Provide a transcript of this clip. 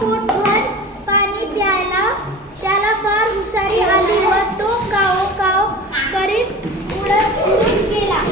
पोटभर पाणी प्यायला त्याला फार हुशारी आली व तो काव काव करीत उडून गेला.